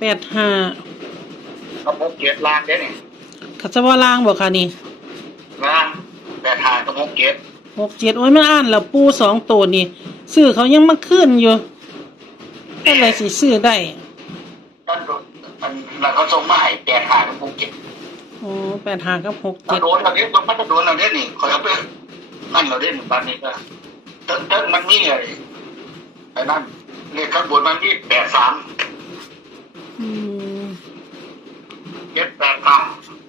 แปดห้ากับหกเจ็ดล้านเด้นี่ขัสวาลางบอกค่ะนี่ล้านแปดห้ากับหกเจ็ดหกเจ็ดโอ้ยมันอ่านแล้วปูสองตัวนี่ซื้อเขายังมาขึ้นอยู่ก็เลยสิซื้อได้ก็โดนมันแล้วเขาส่งมาให้แปดห้ากับหกเจ็ดโอ้แปดห้ากับหกถ้าเจ็ดโดนเราเนี้ยมันจะโดนเราเนี้ยนี่คอยเอาไปนั่นเราเนี้ยตอนนี้ก็เติ้งเติ้งมันมีอะไรไอ้นั่นเลขข้างบนมันมีแปดสาม อืมเจ็ดแปดสาม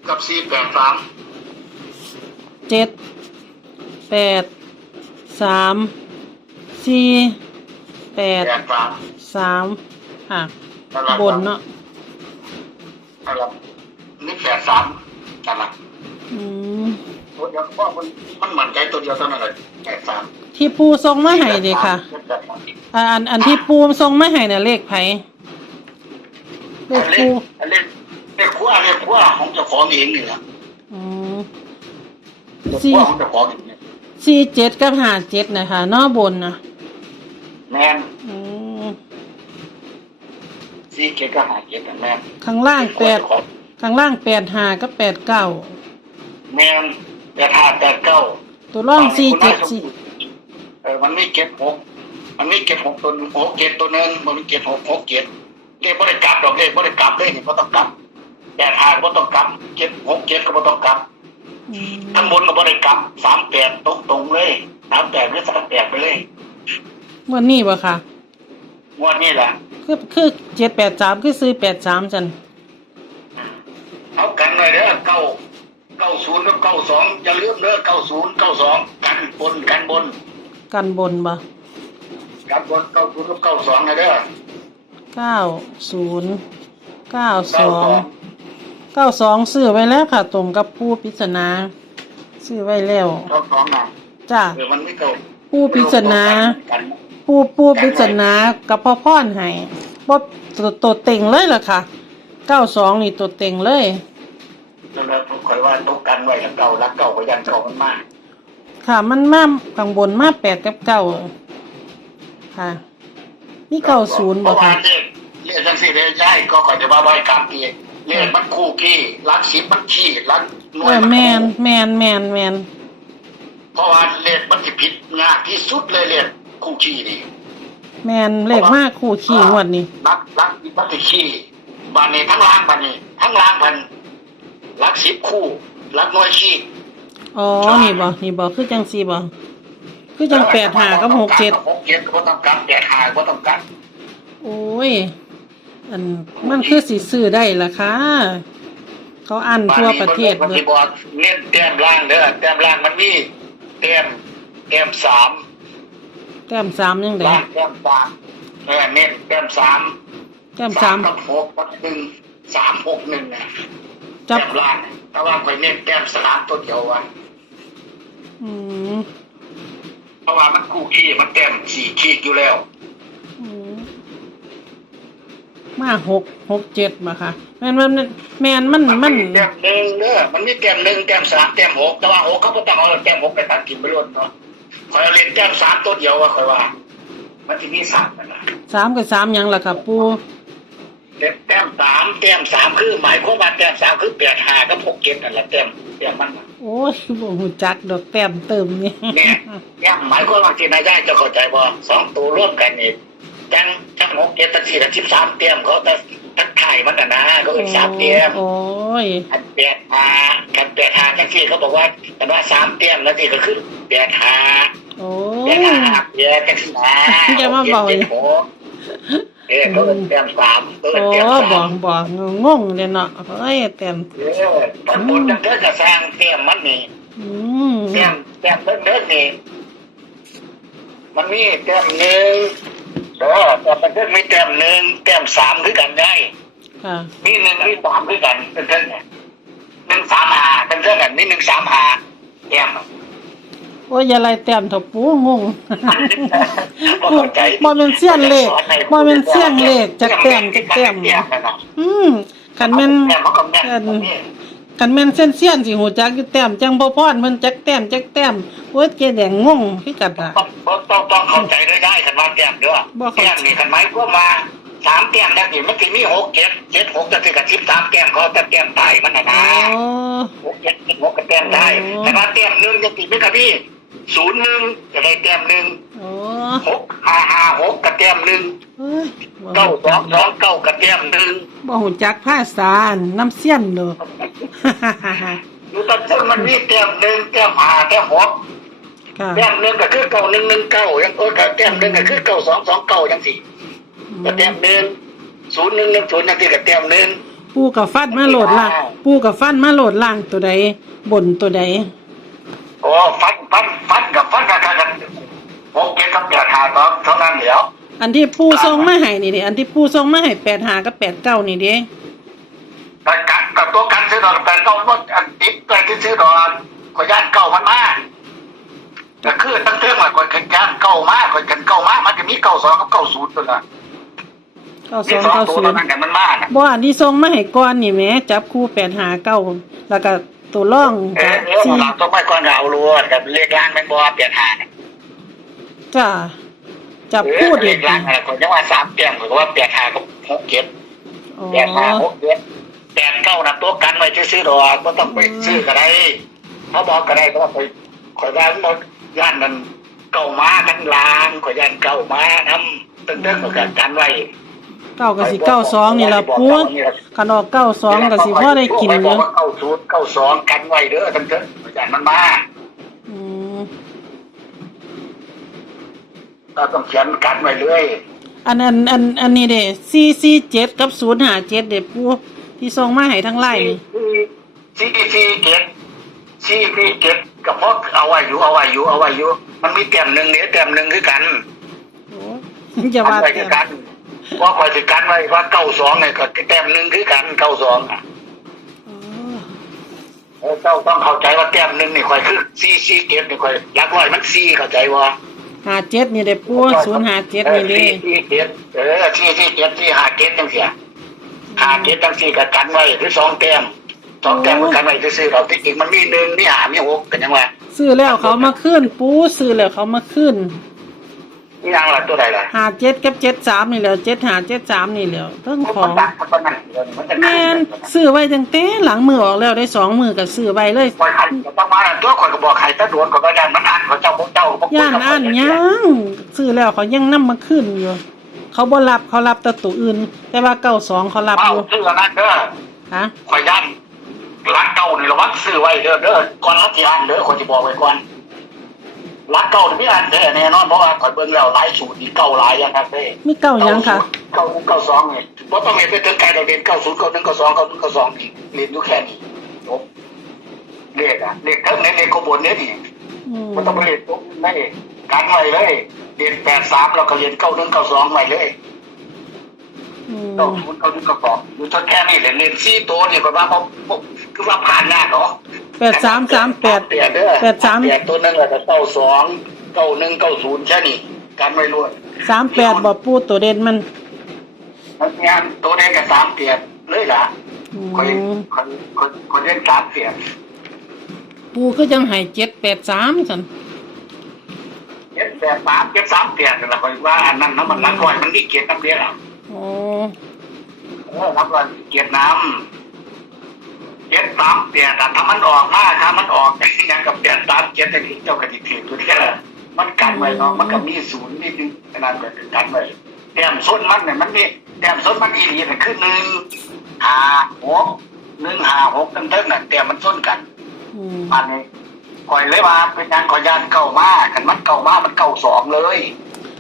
กับสี่แปดสามเจ็ดแปดสามสี่แปดแปดสามสามค่ะนั่นแหละบนเนาะนั่นแหละนี่แปดสามนั่นแหละอืมตัวเดียวเพราะมันมันเหมือนใจตัวเดียวเท่านั้นเลยแปดสามที่ปูทรงมาให้ดีค่ะอ่าอันอันที่ปูทรงมาให้เนี่ยเลขไผ เลขเลปูขเลขเลขขั้วเลขขั้วของเจ้าของเองนี่แหละอืมเลขสี่ขั้วของเจ้าของเองเนี่ยสี่เจ็ดกับห้าเจ็ดนะคะเนอบนนะแม่นอืมสี่เจ็ดก็หาเจ็ดนะแม่นข้างล่างแปดข้างล่างแปดห้ากับแปดเก้าแม่นแปดห้าแปดเก้าตัวร่องสี่เจ็ดสี่เออมันไม่เก็บหกมันไม่เก็บหกตัวหนึ่งหกเจ็ดตัวหนึ่งมันไม่เก็บหกหกเจ็ด เลขไม่ได้กลับดอกเลขไม่ได้กลับเลยนี่ไม่ต้องกลับแปดห้าก็ต้องกลับเจ็ดหกเจ็ดก็ไม่ต้องกลับอืมข้างบนก็ไม่ได้กลับสามแปดตรงตรงๆเลยสามแปดหรือสามแปดไปเลยวันนี้บ่ค่ะงวดนี้แหละคือคือเจ็ดแปดสามคือซื้อแปดสามจันเอากันเลยเด้อเก้าเก้าศูนย์กับเก้าสองอย่าลืมเด้อเก้าศูนย์เก้าสองกันบนกันบน กันบนบ่กันบนเก้าศูนย์กับเก้าสองนะเด้อ เก้าศูนย์เก้าสเก้าอสงองเก้าสองซื้อไว้แล้วค่ะ ตรงกับผู้พิจารณาซื้อไว้แล้วเก้าสองนะจ้าเออมันไม่เก้าผู้พิจารณากันผู้ผู้พิจารณากับพ่อพ่อนให้บ่ตัวตัวเต็งเลยล่ะค่ะเก้าสองนี่ตัวเต็งเลยแล้วเราคอยว่าตกกันไว้แล้วเก่ารักเก่าก็ยันเก่ามันมากค่ะมันมาข้างบนมาแปดกับเก้าค่ะนี่เก้าศูนย์เพบ่ราะว่าค่ะเลขเลข จังสี่เลขย้ายก็คอยจะมาไว้กลางปีเลขมันคู่กี้รักสิบมันขี้รักหน่เอวยอมันแมนคู่แมนแมนแมนเพราะว่าเลขมันสิผิดงากที่สุดเลยเลขคู่ขี้นี่แมนเลขมากคู่ขี่งวดนี่รักรักรักสิขี้บานนี้ทั้งล่างบานนี้ทั้งล่างพันรักสิบคู่รักหน่วยขี้อ๋อนี่บ่นี่บ่คือจังสี่บ่คือจังแปดหากับหกเจ็ดหกเจ็ดก็ต้องการแปดหาก็ต้องการโอ้ย อันมันคือสิซื้อได้ล่ะค่ะ เขาอันทั่วประเทศมันเลมียบอกเน้นแต้มล่างเด้อแต้มล่างมันมีแต้มแต้มสามแต้มสามยังไงล่างแต้มสามเออเน้นแต้มสามแต้มสามกับหกกับหนึ่งสามหกหนึ่งนะจับแต้มล่างแต่ว่าไปเน้นแต้มสามตัวเดียวอะอืมเพราะว่ามันคู่ขี้มันแต้มสี่ขี้อยู่แล้วอืม มาหกหกเจ็ดมาค่ะ แมนมันแมนมันมันแต้มหนึ่งเด้อมันมีแต้มหนึ่งแต้มสามแต้มหกแต่ว่าหกเขาก็ต้องเอาแต้มหกไปตัดกินไปรวดเนาะคอยเอาเล่นแต้มสามตัวเดียวว่าคอยว่า มันจะมีสามกันนะสามกับสามหยังล่ะค่ะปูแต้มสามแต้มสามคือหมายความว่าแต้มสามคือแปดหากับหกเจ็ดนั่นแหละแต้มแต้มมันน่ะโอ้ยบ่หูจักดอกแต้มเติมนี่เนี่ยเนี่ยหมายความว่าที่นายได้จะเข้าใจบ่สองตัวร่วมกันนี่ จังจังหกเจ็ดตั้งสี่ตั้งสิบสามแต้มเขาแต่ตั้งไข่มันน่ะนะก็เป็นสามแต้มโอ้ยอันแปดหากันแปดหาจังสี่เขาบอกว่ากันว่าสามแต้มแล้วนี่ก็คือแปดหาโอ้แปยดหาแปดจังสี่หาอย่ามาบอกหกจ็ดจ็ดหกเอ้ก็เป็นแต้มสามก็เป็นโอ้แต้มบอสากมบอกงงเลยเนาะเฮ้ยแต้มเออตำบลจังเกิดกระสร้างแต้มมันนี่อืมแต้มแต้มเล็กๆนี่มันมีแต้มหนึ่ง เด้อแต่มันเล็กมีแต้มหนึ่งแต้มสามคือกันได้ค่ะมีหนึ่งมีสามคือกันเป็นเท่าไหร่หนึ่งสามหาเป็นเท่ากันนี่หนึ่งสามหาแต้มโอ้ยอย่าไรแต้มเถอะปูงงบ่เข้าใจบ่เป็นเสี้ยนเลขบ่เป็นเสี้ยนเลขจักแต้มจักแต้มแต้มนั่นน่ะอืมคันแม่นแต้มมันก็แม่น คันคันแม่นเส้นเสี้ยนสิหูจักอยู่แต้มจังบ่พรมันจักแต้มจักแต้มโอ้ยเกแดงงงคือกันล่ะ ต้องต้องต้องเข้าใจได้ได้คันว่าแต้มเด้อบ่เข้าใจ แต้มนี่คันหมายความว่าสามแต้มแล้วสิมันสิมีหกเจ็ดเจ็ดหกจะถือกับสิบสามแต้มเขาแต่แต้มตายมันนะโอ้นะหกเจ็ดเจ็ดหกกับแต้มตายโอ้แต่ว่าแต้มหนึ่งจะติดไม่กับพี่ ศูนย์หนึ่งจะได้แต้มหนึ่งโอ้หกห้าห้าหกกับแต้มหนึ่งเฮ้ยเก้าสองสองเก้ากับแต้มหนึ่งบ่หูจักภาษาน้ำเสี้ยนเด้อ อยู่ตอนซึ่งมันมีแต้มหนึ่งแต้มห้าแต้มหกค่ะแต้มหนึ่งก็คือเก้าหนึ่งหนึ่งเก้ายังโอ้กับแต้มหนึ่งก็คือเก้าสองสองเก้ายังสี่กับแต้มหนึ่งศูนย์หนึ่งหนึ่งศูนย์ยังสี่กับแต้มหนึ่ง ปูกับฟันมาโหลดล่างปูกับฟันมาโหลดล่างตัวใดบนตัวใดโอ้ฟันฟันฟันกับฟันกับกันหกเจ็ดกับแปดห้าตอนเท่านั้นเดียวอันที่ปูทรงมาให้นี่ดิอันที่ปูทรงมาให้แปดหากับแปดเก้านี่ดิแต่กันกับตัวกันซื้อดอกแปดเก้ารถอันติดไปที่ซื้อดอกขอย่านเก้ามันมาแต่คือตั้งเท่ามาคนกันย่านเก้ามาคนกันเก้ามามันจะมีเก้าสองกับเก้าศูนย์ตัวละเก้าสมีองสองเก้าตัวศูนเท่าย์นั้นแต่มันมาน่ะบ่อันที่ทรงมาให้ก่อนนี่แหมจับคู่แปดหาเก้าแล้วก็ ตัวร่องเอกัอบเออสี่เราต้องไม่ก่อนเอารัวกับเลขล่างมันบ่เปลี่ยนหาเนี่ยจ้าจับเอคู่อเลเด็ดขล่างอะไรคนจะว่าสามเปลี่ยนหรือว่าเปลี่ยนหากับหกเจ็ดอ๋อ แปดห้าหกเจ็ดแปดเก้านะตัวกันไว้ซื้อๆดอกก็ต้องไปซื้อก็ได้เขาบอกก็ได้ก็ต้องไปขอยว่าหมดย่านนั้นเก้ามาทั้งลางขอยย่านเก้ามาน้ำตึ้งๆเหมือนกันกันไว้ เก้ากับสิเก้าสองนี่ละปูขันออกเก้าสองกับสิพ่อได้กินเลเลยยเก้าศูนย์เก้าสองกันไว้เด้อตึ้งๆเหมือนกันมันมาอืมก็ต้องเขียนกันไว้เลยอันอันอันอันนี้เด้สี่สี่เจ็ดกับศูนย์หาเจ็ดเด้ปูที่ทรงมาให้ทั้งไล่นี่ซีซีเก็ดซีซีเก็ดกับพวกเอาไว้อยู่เอาไว้อยู่เอาไว้อยู่ มันมีแต้มหนึ่งเนี่ยแต้มหนึ่งคือกันโอ้จะกันว่าไว้แต่คือกัน ว่าคอยสิกันไว้ว่าเก้าสองเนี่ยก็แต้มหนึ่งคือกันเก้าสองอะอ๋อเออเจ้าต้องเข้าใจว่าแต้มหนึ่งนี่คอยคือซีซีเก็ดนี่คอยรักไว้มันซีเข้าใจว่าหาเจ็ดนี่เด้ปูศูนย์หาเจ็ดนี่เด้ซีซีเก็ดเออซีซีเก็ดซีหาเก็ดจังเสียหาเก็ดจังสี่กับกันไว้หรือสองแต้มสองแต้มมันกันไว้ซื้อๆเราที่จริงมันมีหนึ่งมีหามีหกกันยังไงซื้อแล้วเขามาขึ้นปูซื้อแล้วเขามาขึ้นนี่ ยังล่ะตัวใดล่ะหาเจ็ดกับเจ็ดสามนี่แหล้วเจ็ดหาเจ็ดสามนี่แหล้วเรื่องของมันตัดมันนั่นเดี๋ยวนี้มันจะแมนซื้อไว้จังเต้หลังมือออกแล้วได้สองมือก็ซื้อไว้เลยคอยขันต้องมาตัวคอยก็บอกใครตะดวนก็บ่ยันมันอ่านเขาเจ้าพวกเจ้าพวกย่านอ่านยังซื้อแล้วเขายังนํมาขึ้นอยู่เขาบ่รับเขารับแต่ตัวอื่น แต่ว่าเก้าสองเขารับเอาอยู่ซื้ออันนั้นเด้อฮะคอยยันร้านเก่านี่ระวังซื้อไว้เด้อเด้อก่อนรักที่อ่านเด้อคนที่บอกไว้ก่อน ร้านเก่านี่ไม่อ่านแท้แน่นอนเพราะว่าคอยเบิ่งแล้วหลายสูตรนี่เก่าหลายอย่างครับเด้มีเก้ายังค่ะ เก้าเก้าสองนี่บ่ต้องเรียนไปถึงไกลเราเรียนเก้าศูนย์เก้าหนึ่งเก้าสองเก้าหนึ่งเก้าสองนี่เรียนอยู่แค่นี้จบเลขอะเลขเท่าไหนเลขขบวนเนี่ยนี่อืมมันต้องไปเรียนปุ๊บไม่กันไว้เลยเรียนแปดสามเราก็เรียนเก้าหนึ่งเก้าสองไว้เลยอืมเก้าศูนย์เก้าหนึ่งเก้าสองอยู่เท่าแค่นี้เลยเรียนสี่ตัวเนี่ยก็ว่าผมคือว่าผ่านหน้าเนาะ แปดสามสามแปดแปดเด้อแปดสามแปดตัวหนึงแล้วก็เก้าสองเก้าหนึ่งเก้าศูนย์แค่นี้กันไว้ด้วยสามแปดบ่ปูตัวเด่นมันมันงานตัวเองกับสามเปียดเลยล่ะอืคนมคนคนคนเล่นสามเปียดปูก็ยังให้เจ็ดแปดสามสันเจ็ดแปดสามเจ็ดสามเปียดนั่นแหละคอยว่าอันนั้นน้ำมันรักรอยมันมีเกียรติน้ำเลี้ยงอะโอ้เออรับรอยเกียรติน้ำ เจ็ดสามเปียดอะถ้ามันออกมาถ้ามันออกอย่างกับเปียดสามเจ็ดนี่เจ้ากระดิกถือตัวแค่ละมันกันไว้เนาะมันก็มีศูนย์นิดนึงขนาดก็กันไว้แต้มส้นมันเนี่ยมันมีแต้มส้นมันอีหลีเนี่ยคือหนึ่งหาหกหนึ่งหาหกตั้งเท่านั้นแต้มมันส้นกันอืมอันนี้คอยเลยว่าเป็นงานขอยานเก่ามากกันมันเก่ามากมันเก่าสองเลย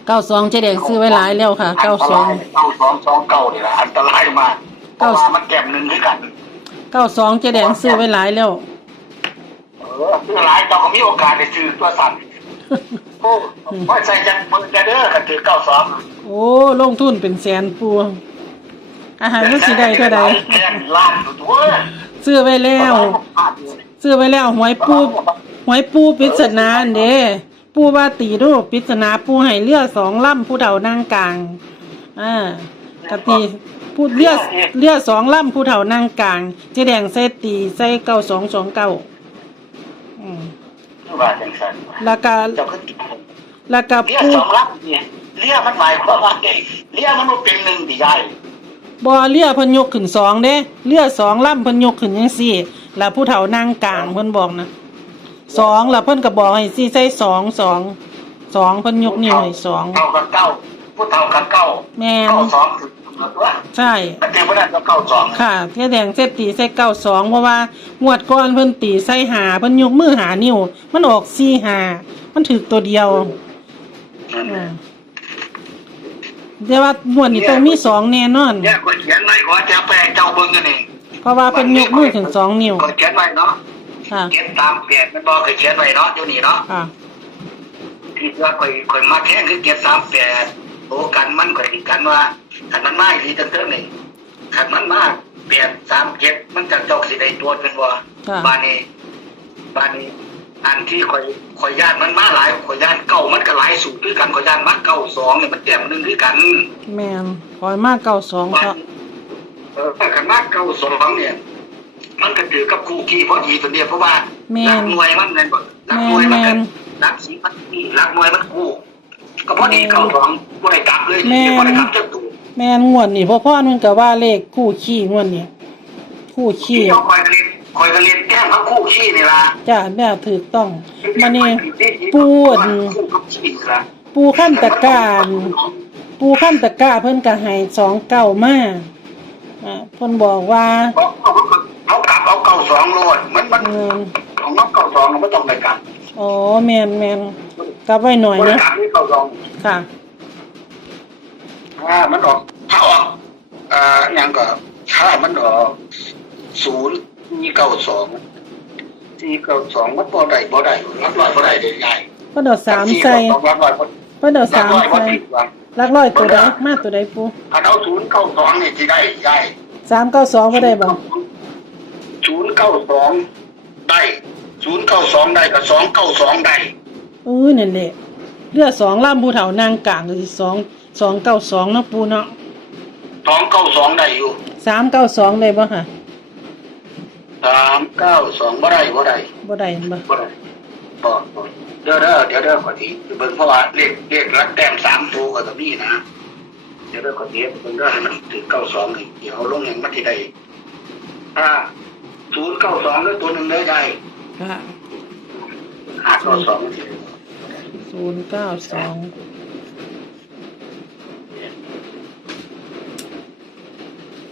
เก้าสองเจ๊แดงซื้อไว้หลายแล้วค่ะเก้าสองเก่าสองสองเก่านี่แหละอันตรายมากเพราะเก้าว่ามันแก้มหนึ่งด้วยกัน เก้าสองเจ๊แดงซื้อไว้หลายแล้ว เออซื้อหลายเจ้าก็มีโอกาสได้ซื้อตัวสั่นโอ้พ่อใส่จังมือจะเด้อกันถือเก้าสองโอ้ลงทุนเป็นแสนปูอาหารมันสิได้เท่าใดแค่ล้านตัวซื้อไว้แล้วซื้อไว้แล้วหวยปูหวยปูปริศนาอันเด้ปูว่าตีรูปปริศนาปูให้เลือสองล่ำผู้เฒ่านั่งกลางอ่ากะตี พูดเลือเลือสองล่ำผู้เฒ่านั่งกลาง เจ๊แดงใส่ตีใส่เก้าสองสองเก้าอืมว่าจังสันแล้วก็เจ้าก็แล้วก็เรียกปูสองรับเนี่ยเลี้ยมันหมายความว่าไงเลี้ยมันบ่เป็นหนึ่งดิยายบ่เรือเพิ่นยกขึ้นสองเด้เรือสองลำเพิ่นยกขึ้นจังซี่ แล้วผู้เฒ่านั่งกลางเพิ่นบอกนะสองแล้วเพิ่นก็บอกให้ซี่ใส่สองสองสองเพิ่นยกนิ้วให้สองเท่ากับเก้าผู้เท่ากับเก้าแม่น เก้าสอง ถึงตัวใช่มันเต็มไปได้ก็เก้าสองค่ะเทียแดงเส้ตีใส่เก้าสองเพราะว่างวดก่อนเพิ่นตีใส่หาเพิ่นยกมือหานิ้ว มันออกสี่หามันถึกตัวเดียวอ่าเดี๋ยวว่างวดนี้ต้องมีสองแน่นอน เนี่ยคนเขียนไว้ขอจะแปลเจ้าเบิ่งกันเองเพราะว่าเพิ่นยกมือถึงสองนิ้วคนเขียนไว้เนาะค่ะเขียนตามเปลี่ยนมันบอกเคยเขียนไว้เนาะอยู่นี่เนาะ ค่ะ ที่ว่าคอยคอยมาแค่คือเขียนตามเปลี่ยนโอ้กัน มันคอยกันว่าขันมันมาอีหลีตั้งเท่านี่ขันมันมาเปลี่ยนสามเจ็ดมันจะจอกสิได้ตัวเป็นว่าค่ะบานนี้บานนี้อันที่คอยคอยย่านมันมาหลายคอยย่านเก่ามันก็หลายสูตรด้วยกันคอยย่านมาเก่าสองเนี่ยมันแต้มหนึ่งด้วยกัน แมนคอยมากเก้าสองบาเพราะนเออถ้ากันมาเก่าสองเนี่ย มันก็ถือกับคู่ขี้พอดีตัวเดียวเพราะว่าแมรันกหน่วยมันเงินรักหน่วยมันแม่กันนรักสีมันนี่รักหน่วยมันคู่ ก็พอดีเก่าสองบ่ได้กลับเลยแม่นบ่ได้กลับจักตัวแมนงวดนี่พ่อพ่อมันก็ว่าเลขคู่ขี้งวดนี่คู่ขี้ที่เขาคอยกันเรียนคอยกันเรียนแก้มทั้งคู่ขี้นี่ล่ะจ้าแม่ถูกต้องมานี่ปูอั่นคู่กับขี้นี่ล่ะปูขั้นตะการปูขั้นตะกร้าเพิ่นก็ให้สองเก้ามาอ่าเพิ่นบอกว่าเขาเขาเขากลับเอาเก่าสองโลดมันมันเงินของน้องเก่าสองมันต้องไปกลับ อ๋อแมนแมนกลับไว้หน่อยบ่ได้นะกลับนี่เก่าสองค่ะถ้ามันออกถ้าออกอ่าอย่างก็ถ้ามันออกศูนย์นี่เก้าสองที่เก้าสองมันบ่ได้บ่ได้รับร้อยบ่ได้เด็ดง่ายเพิ่นเอาสามใส่รับร้อยบ่เพิ่นเอาสามรับร้อยบ่ใส่ติดว่าลักร้อยตัวใดมาตัวใดปูถ้าเอาศูนย์เก้าสองนี่สิได้ได้สามเก้าสองบ่ได้บ่ศูนย์เก้าสองได้ ศูนย์เก้าสองได้กับสองเก้าสองได้เออนั่นแหละเรือสองล่ามผู้เฒ่านางกลางก็สิสองสองเก้าสองเนาะปูเนาะสองเก้าสองได้อยู่สามเก้าสองได้บ่ค่ะสามเก้าสองบ่ได้บ่ได้บ่ได้บ่บ่ได้บ่บ่เดี๋ยวเด้อเดี๋ยวเด้อขอทีเบิ่งเพราะว่าเลขเลขรักแต้มสามตัวก็ต้องมีนะเดี๋ยวเด้อขอทีเบิ่งเด้อให้มันถึงเก้าสองนี่เดี๋ยวเอาลงอย่างมันที่ได้ถ้าศูนย์เก้าสองแล้วตัวหนึ่งได้ได้ ค่ะห้าเก้าสองที่ได้ศูนย์เก้าสอง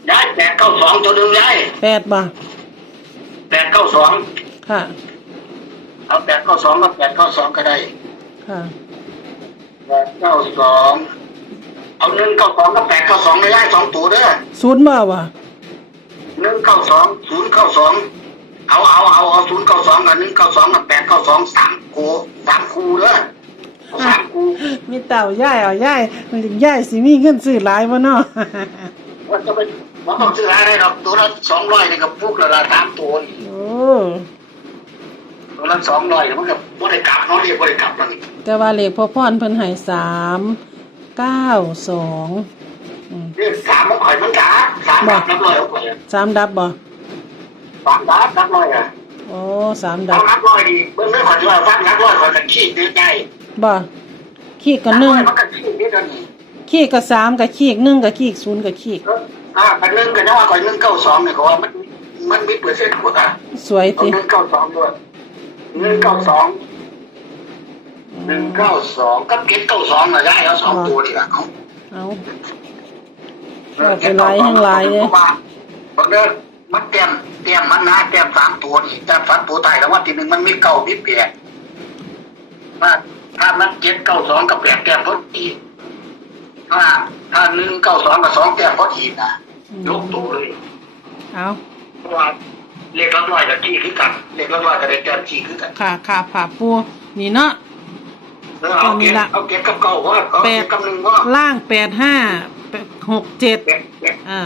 ย้ายแปดเก้าสองตัวหนึ่งย้ายแปดบ่แปดเก้าสองค่ะ เอาแปดเก้าสองก็แปดเก้าสองก็ได้ค่ะแปดเก้าสองเอาหนึ่งเก้าสองกับแปดเก้าสองได้ย้ายสองตัวเด้อศูนย์บ่วะหนึ่งเก้าสองศูนย์เก้าสอง เอาเอาเอาเอาศูนย์เก้าสองกับหนึ่งเก้าสองกับแปดเก้าสองสามคูสามคูเด้อสามคูมีเต่าย่ายเอาย่ายมันสิย่ายสิมีเงินซื้อหลายบ่เนาะว่าจะเป็นมันต้องซื้ออะไรหรอกตัวละสองร้อยนี่กับพวกละละสามตัวนี่โอ้ตัวละสองร้อยมันกับบริกรรมเนาะเรียกบริกรรมนั่นนี่แต่ว่าเลขพ่อพรเพิ่นให้สามเก้าสองอืมเรียกสามมันข่อยมันจ๋าสามดับนับร้อยเอาข่อยอะสามดับบ่ สามดับนับร้อยอะโอ้สามดัเอาบนับร้อยดีเบิ่งไม่ข่อยว่าฟังนับร้อยข่อยกันขี้ดีใจบ่ขี้ก็นับหนึ่ร้งอยมันก็ขี้ดีกันนี่ขี้ก็สามก็ขี้หนึ่งก็ขี้ศูนย์ก็ขี้อ่าพันหนึ่งก็จะว่าข่อยหนึ่งเก้าสองเนี่ยเขาว่ามันมันมีเปอร์เซ็นต์กว่าอะสวยเอาติหนึ่งเก้าสองด้วยหนึ่งเก้าสองหนึ่งเก้าสองกับเก็ดเก้าสองน่ะได้เอาสองตัวดีกว่าเอาเอาว่าไปหลายแห่งหลายเลยบางเด้อ มันเตรียมเตรียมมันนะเตรียมสามตัวนี่แต่สามตัวไทายแล้วว่าทีหนึ่งมันมีเก้ามีแปดถ้าถ้ามันเจ็ดเก้าสองกับแปดแต้มพอดีถ้าถ้าหนึ่งเก้าสองกับสองแต้มพอดีนะยกตัวเลยเอาเพราะว่าเลขละร้อยกับจี้คือกันเลขละร้อยกับได้แต้มจี้คือกันค่ะค่ะผ่าปูนี่เนาะเออเอาเก็บเอาเก็บกับเก้าว่าเอาแปเก็ดบกับหนึ่งว่าล่างแปดห้าหกเจ็ดแปดแปดอ่า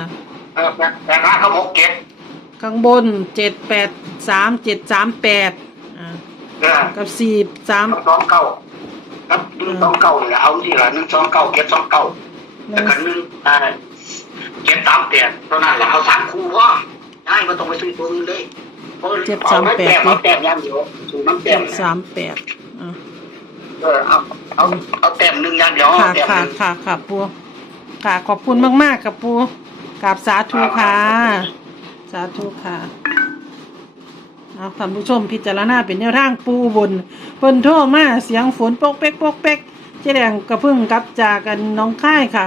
เออแปดแปดห้าเขาหกเก็บ ข้างบนเจ็ดแปดสามเจ็ดสามแปดอ่าเออกับสี่สามสองเก้าครับหนึ่งสองเก้าเนี่ยเอาที่ละหนึ่งสองเก้าเก็บสองเก้าหแต่นึ่งกันหนึ่งอ่าเก็บสามแปดเท่านั้นแหละเอาสามคู่ว่าง่ายไม่ต้องไปซื้อตัวอื่นเลยเพราะเอาไว้แต้มเอาแต้มอย่างเดียวสูงน้ำแต้เจ็มดสามแปดอ่าเออเอาเอาเอาแต้มหนึ่งอย่างเดียวค่ะเอาแต้มค่ะหนึ่งค่ะค่ะปูค่ะขอบคุณมากๆค่ะปูกราบสาธุค่ะ สาธุค่ะเอาท่านผู้ชมพิจารณาเป็นแนวทางปูบนเพิ่นโทรมาเสียงฝนปกเป๊กปกเป๊กเจ๊แดงกระพึ่งกลับจากกันหน้องค่ายค่ะ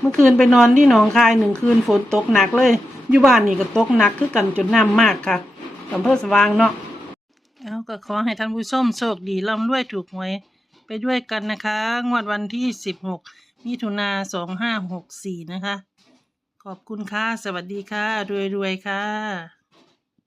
เมื่อคืนไปนอนที่หนองคายหนึ่งคืนฝนตกหนักเลย อยู่บ้านนี่ก็ตกหนักคือกันจนน้ำมากค่ะอำเภอสว่างเนาะเอาก็ขอให้ท่านผู้ชมโชคดีร่ำรวยถูกหวยไปด้วยกันนะคะ งวดวันที่สิบหกมิถุนาสองห้าหกสี่นะคะ ขอบคุณค่ะ สวัสดีค่ะ รวยๆค่ะ